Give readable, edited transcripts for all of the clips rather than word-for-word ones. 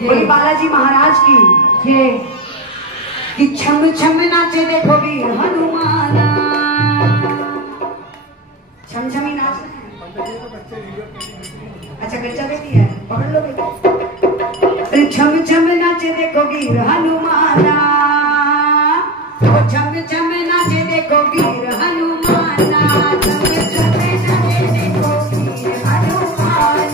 बोली बालाजी महाराज की ये कि छम छम नाचे देखो वीर हनुमान। छम छमी नाच अच्छा बच्चा बेटी है पकड़ लो बेटा। छम छम नाचे देखो वीर हनुमान, छम छम नाचे देखो वीर हनुमान, छम छम नाचे देखो वीर हनुमान।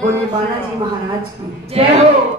बोलिए बालाजी महाराज की जय हो।